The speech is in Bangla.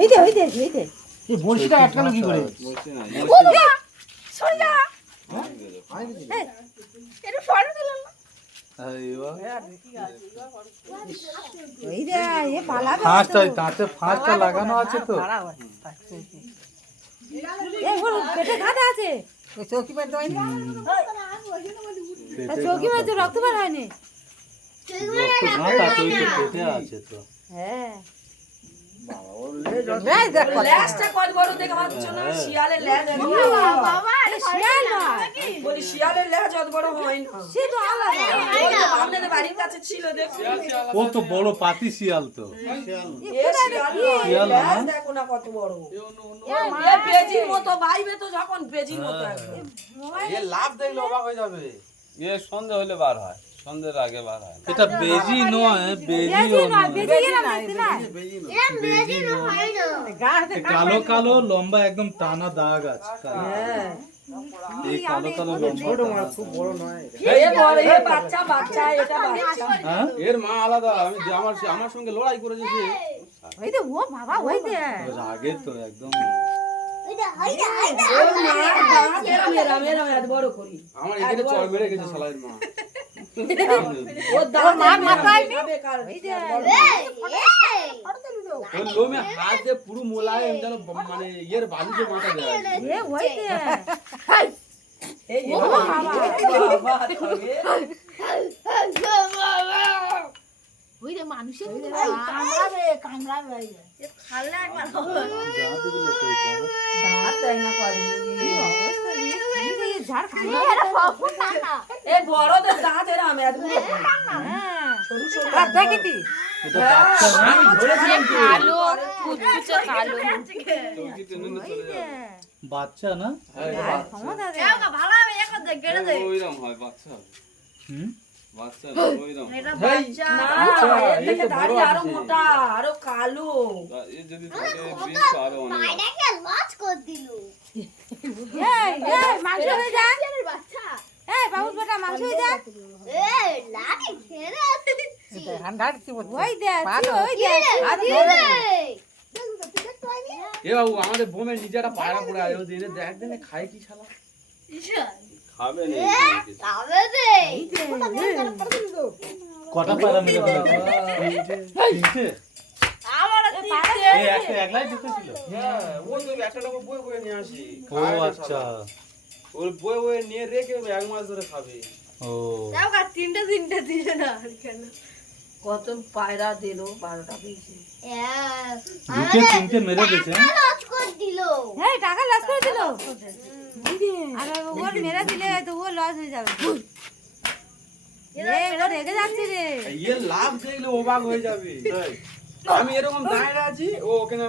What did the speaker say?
এই বড়শিটা আটকালো কি করে? ফাঁসটা লাগানো আছে তো। চৌকি মারতে রক্ত বার হয়নি। পেটে আছে তো। হ্যাঁ ল্যাজটা কত বড় দেখে পাচ্ছ না? শিয়ালের ল্যাজ শিয়াল নয়, বলি শিয়ালের ল্যাজ অত বড় হয় না। সে তো আলাদা। ওই তো আপনাদের বাড়ির কাছে ছিল দেখো। ও তো বড় পাতি শিয়াল তো। এ শিয়াল ল্যাজ দেখো না কত বড়। এ পেজির মতো বাইবে তো যখন পেজির মতো একদম। এ লাভ দেখলে অবাক হয়ে যাবে। এ সন্ধ্যা হলে বার হয়, সন্ধ্যের আগে বার হয়। এটা বেজি নয়, বেজিও নয়। কালো কালো লম্বা একদম টানা দাগ আছে। এই কালো কালো লম্বা খুব বড় নয়। এ বড় এ বাচ্চা বাচ্চা এটা বাচ্চা। হ্যাঁ এর মা আলাদা। আমি আমার সঙ্গে লড়াই করেছে সে। ওই তো ও বাবা ওই যে আগে তো একদম ওর মা দাঁত এরম এত বড় করি। আমার এখানে চড় মেরে গেছে শালার মা। ওর দাঁত মাথায় ওর লোমে হাত দিয়ে পুরো মোলায়েম যেন মানে এর বালুতে মাথা দেয়। এ ওই যে এই বাবা তবে ওই যে মানুষের দাঁত দেয় না পারি। ঝাড় এ বড়দের দাঁত এরম এত বড় করি। সরু সরু দাঁত। দেখেছি এটা বাচ্চা না। আমি ধরেছিলাম তো। কালো কুচকুচে কালো চৌকি টেনে নিয়ে চলে যাবে। বাচ্চা না? ক্ষমতা দে ওইরকম হয় বাচ্চা হবে। হুম বাচ্চা হবে ওইরকম। না আচ্ছা, এর এই থেকে তো বড় দাড়ি আরো আছে। মোটা আরো কালো। এ যদি থাকে বিষ তো আরো অনেক হবে। এই এই মাংস হয়ে যা এই বাবুর বেটা মাংস হয়ে যা ওই দে ওই দে এ বাবু আমাদের বোমের নিচে একটা পায়রা পড়ে আছে। ও দিনে দেখ দিনে খায় কি শালা। খাবে না কটা পায়রা মেরে দিল? তিনটে? এই একটা একলাই ঢুকেছিল? হ্যাঁ, ও তো একটা টাকা বয়ে বয়ে নিয়ে আসি। ও আচ্ছা। ওর বয়ে বয়ে নিয়ে রেখে এক মাস ধরে খাবে। ও কত পায়রা দিল 12টা পিছে। দুটো তিনটে মেরে দিয়েছে। এই টাকা লস করে দিল আর ওর মেরে দিলে তো ও লস হয়ে যাবে ও রেগে যাচ্ছে রে এর লাভ দেখলে অবাক হয়ে যাবে। আমি এরকম দাঁড়িয়ে আছি, ও ওখানে